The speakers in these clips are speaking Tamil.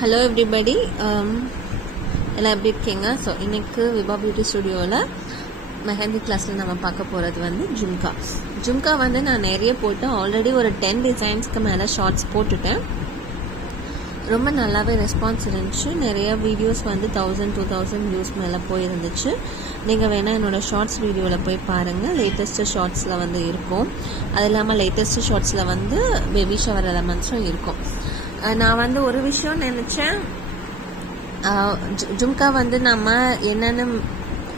ஹலோ எவ்ரிபடி, எல்லாம் எப்படி இருக்கீங்க? ஸோ இன்றைக்கு விபா பியூட்டி ஸ்டுடியோவில் மெஹந்தி கிளாஸில் நம்ம பார்க்க போகிறது வந்து ஜும்கா வந்து நான் நிறைய போட்டு ஆல்ரெடி ஒரு 10 டிசைன்ஸ்க்கு மேலே ஷார்ட்ஸ் போட்டுட்டேன். ரொம்ப நல்லாவே ரெஸ்பான்ஸ் இருந்துச்சு. நிறைய வீடியோஸ் வந்து 1000-2000 வியூஸ் மேலே போயிருந்துச்சு. நீங்கள் வேணால் என்னோடய ஷார்ட்ஸ் வீடியோவில் போய் பாருங்கள். லேட்டஸ்ட்டு ஷார்ட்ஸில் வந்து இருக்கும். அது இல்லாமல் லேட்டஸ்ட்டு ஷார்ட்ஸில் வந்து பேபி ஷவர் எலமெண்ட்ஸும் இருக்கும். நான் வந்து ஒரு விஷயம் நினச்சேன், ஜும்கா வந்து நம்ம என்னென்ன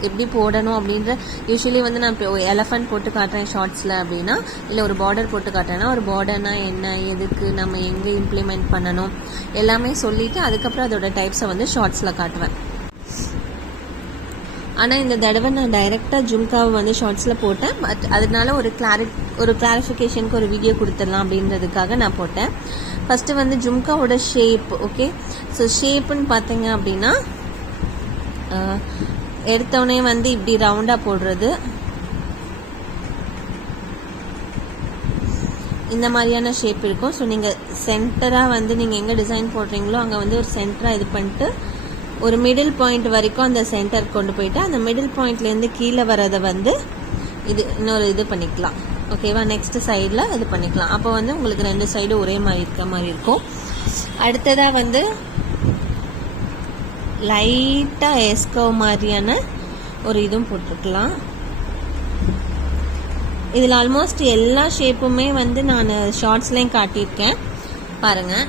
எப்படி போடணும் அப்படின்ற யூஸ்வலி வந்து நான் இப்போ எலஃபண்ட் போட்டு காட்டுறேன் ஷார்ட்ஸில் அப்படின்னா, இல்லை ஒரு பார்டர் போட்டு காட்டுறேன்னா ஒரு பார்டர்னா என்ன, எதுக்கு நம்ம எங்கே இம்ப்ளிமெண்ட் பண்ணணும் எல்லாமே சொல்லிவிட்டு அதுக்கப்புறம் அதோட டைப்ஸை வந்து ஷார்ட்ஸில் காட்டுவேன். ஆனால் இந்த தடவை நான் டைரெக்டாக ஜும்காவை வந்து ஷார்ட்ஸில் போட்டேன். பட் அதனால ஒரு கிளாரிஃபிகேஷனுக்கு ஒரு வீடியோ கொடுத்துடலாம் அப்படின்றதுக்காக நான் போட்டேன். ஃபஸ்ட்டு வந்து ஜும்காவோட ஷேப். ஓகே, ஸோ ஷேப்புன்னு பார்த்தீங்க அப்படின்னா எடுத்தோடனே வந்து இப்படி ரவுண்டாக போடுறது, இந்த மாதிரியான ஷேப் இருக்கும். ஸோ நீங்கள் சென்டராக வந்து நீங்கள் எங்கே டிசைன் போடுறீங்களோ அங்கே வந்து ஒரு சென்டராக இது பண்ணிட்டு ஒரு மிடில் பாயிண்ட் வரைக்கும் அந்த சென்டர் கொண்டு போயிட்டு அந்த மிடில் பாயிண்ட்லேருந்து கீழே வரதை வந்து இது இன்னொரு இது பண்ணிக்கலாம். ஓகேவா? நெக்ஸ்ட் சைடில் இது பண்ணிக்கலாம். அப்போ வந்து உங்களுக்கு 2 சைடு ஒரே மாதிரி இருக்க மாதிரி இருக்கும். அடுத்ததாக வந்து லைட்டாக எஸ்கவ் மாதிரியான ஒரு இதுவும் போட்டிருக்கலாம். இதில் ஆல்மோஸ்ட் எல்லா ஷேப்புமே வந்து நான் ஷார்ட்ஸ்லேயும் காட்டியிருக்கேன் பாருங்கள்.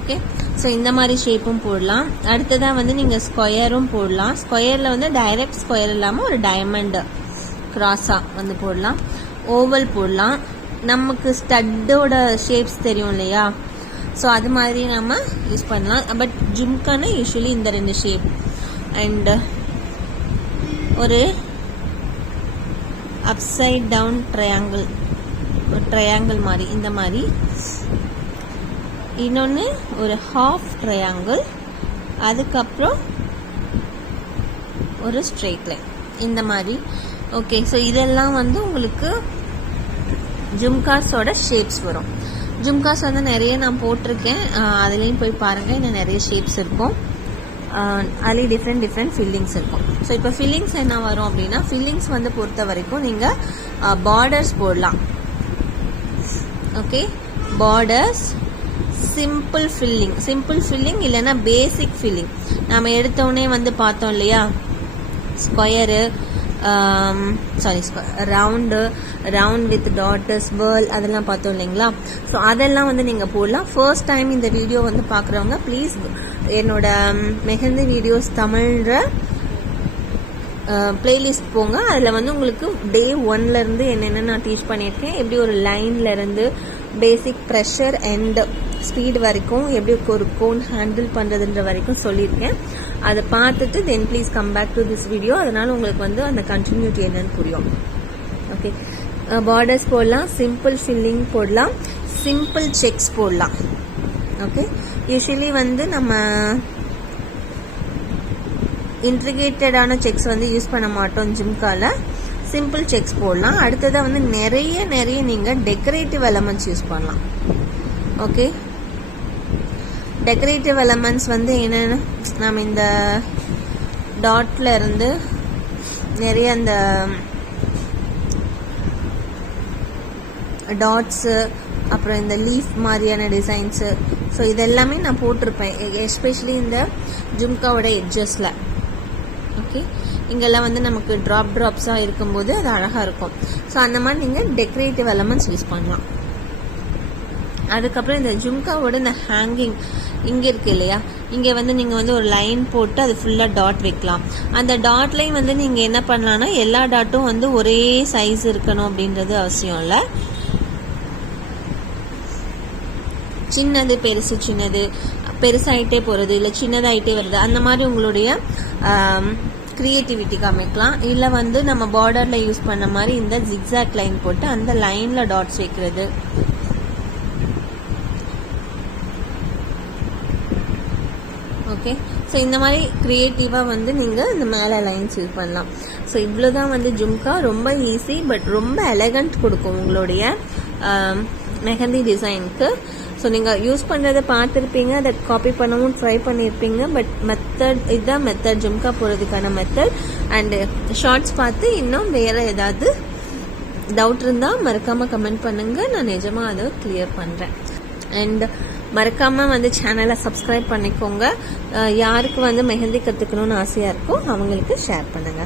ஓகே, ஸோ இந்த மாதிரி ஷேப்பும் போடலாம். அடுத்ததாக வந்து நீங்கள் ஸ்கொயரும் போடலாம். ஸ்கொயரில் வந்து டைரக்ட் ஸ்கொயர் இல்லாமல் ஒரு டைமண்ட் கிராஸாக வந்து போடலாம். ஓவல் போடலாம். நமக்கு ஸ்டட்டோட ஷேப்ஸ் தெரியும் இல்லையா, ஸோ அது மாதிரி நம்ம யூஸ் பண்ணலாம். பட் ஜும்கான யூஸ்வலி இந்த 2 ஷேப் அண்ட் ஒரு அப்சைட் டவுன் ட்ரையாங்கிள் மாதிரி, இந்த மாதிரி இன்னொன்று ஒரு ஹாஃப் ட்ரையாங்கிள், அதுக்கப்புறம் ஒரு ஸ்ட்ரெயிட் லைன், இந்த மாதிரி. ஓகே, ஸோ இதெல்லாம் வந்து உங்களுக்கு ஜும்காஸோட ஷேப்ஸ் வரும். ஜும்காஸ் வந்து நிறைய நான் போட்டிருக்கேன், அதுலேயும் போய் பாருங்கள். இன்னும் நிறைய ஷேப்ஸ் இருக்கும். அதுலேயும் டிஃப்ரெண்ட் ஃபில்லிங்ஸ் இருக்கும். ஸோ இப்போ ஃபில்லிங்ஸ் என்ன வரும் அப்படின்னா, ஃபில்லிங்ஸ் வந்து பொறுத்த வரைக்கும் நீங்கள் பார்டர்ஸ் போடலாம். ஓகே, பார்டர்ஸ், சிம்பிள் ஃபில்லிங் இல்லைன்னா பேசிக் ஃபில்லிங். நம்ம எடுத்தோடனே வந்து பார்த்தோம் இல்லையா, square round with daughters, whirl, அதெல்லாம் பார்த்தோம் இல்லைங்களா. ஸோ அதெல்லாம் வந்து நீங்கள் போடலாம். ஃபர்ஸ்ட் டைம் இந்த வீடியோ வந்து பார்க்குறவங்க ப்ளீஸ் என்னோட மெஹந்தி வீடியோஸ் தமிழ்ன்ற பிளேலிஸ்ட் போங்க. அதில் வந்து உங்களுக்கு டே 1லேருந்து என்னென்ன நான் டீச் பண்ணியிருக்கேன், எப்படி ஒரு லைன்லேருந்து பேசிக் ப்ரெஷர் அண்ட் ஸ்பீட் வரைக்கும் எப்படி ஒரு கோன் ஹேண்டில் பண்ணுறதுன்ற வரைக்கும் சொல்லியிருக்கேன். அதை பார்த்துட்டு then please come back to this video. அதனால் உங்களுக்கு வந்து அந்த கண்டினியூட்டி என்னன்னு புரியும். ஓகே, பார்டர்ஸ் போடலாம், சிம்பிள் ஃபில்லிங் போடலாம், சிம்பிள் செக்ஸ் போடலாம். ஓகே, யூஸ்வலி வந்து நம்ம இன்ட்ரிகேட்டடான செக்ஸ் வந்து யூஸ் பண்ண மாட்டோம் ஜும்கால. சிம்பிள் செக்ஸ் போடலாம். அடுத்ததாக வந்து நிறைய நீங்கள் டெக்கரேட்டிவ் எலமெண்ட்ஸ் யூஸ் பண்ணலாம். ஓகே, டெக்கரேட்டிவ் எலமெண்ட்ஸ் வந்து என்னென்னா, நம்ம இந்த டாட்ல இருந்து நிறைய அந்த டாட்ஸு, அப்புறம் இந்த லீஃப் மாதிரியான டிசைன்ஸு, ஸோ இதெல்லாமே நான் போட்டிருப்பேன், எஸ்பெஷலி இந்த ஜும்காவோட எட்ஜஸில். ஓகே, இங்கெல்லாம் வந்து நமக்கு ட்ராப்ஸாக இருக்கும்போது அது அழகாக இருக்கும். ஸோ அந்த மாதிரி நீங்கள் டெக்கரேட்டிவ் எலமெண்ட்ஸ் யூஸ் பண்ணலாம். அதுக்கப்புறம் இந்த ஜும்காவோட இந்த ஹேங்கிங் இங்கே இருக்கு இல்லையா, இங்கே வந்து நீங்கள் வந்து ஒரு லைன் போட்டு அது ஃபுல்லாக டாட் வைக்கலாம். அந்த டாட்லையும் வந்து நீங்கள் என்ன பண்ணலான்னா, எல்லா டாட்டும் வந்து ஒரே சைஸ் இருக்கணும் அப்படின்றது அவசியம் இல்லை. சின்னது பெருசாகிட்டே போகிறது, இல்லை சின்னதாகிட்டே வருது, அந்த மாதிரி உங்களுடைய க்ரியேட்டிவிட்டி காமிக்கலாம். இல்லை வந்து நம்ம பார்டரில் யூஸ் பண்ண மாதிரி இந்த ஜிக்ஸாக் லைன் போட்டு அந்த லைனில் டாட்ஸ் வைக்கிறது. ஓகே, ஸோ இந்த மாதிரி க்ரியேட்டிவாக வந்து நீங்கள் இந்த மேலே லைன்ஸ் யூஸ் பண்ணலாம். ஸோ இவ்வளோ தான் வந்து ஜும்கா. ரொம்ப ஈஸி, பட் ரொம்ப எலகண்ட் கொடுக்கும் உங்களுடைய மெஹந்தி டிசைனுக்கு. ஸோ நீங்கள் யூஸ் பண்ணுறதை பார்த்துருப்பீங்க, அதை காப்பி பண்ணவும் ட்ரை பண்ணியிருப்பீங்க. பட் மெத்தட் இதுதான் மெத்தட், ஜும்கா போகிறதுக்கான மெத்தட். அண்டு ஷார்ட்ஸ் பார்த்து இன்னும் வேறு ஏதாவது டவுட் இருந்தால் மறக்காமல் கமெண்ட் பண்ணுங்கள், நான் நிஜமாக அதை கிளியர் பண்ணுறேன். அண்ட் மறக்காமல் வந்து சேனலை சப்ஸ்கிரைப் பண்ணிக்கோங்க. யாருக்கு வந்து மெஹந்தி கற்றுக்கணும்னு ஆசையாக இருக்கோ அவங்களுக்கு ஷேர் பண்ணுங்கள்.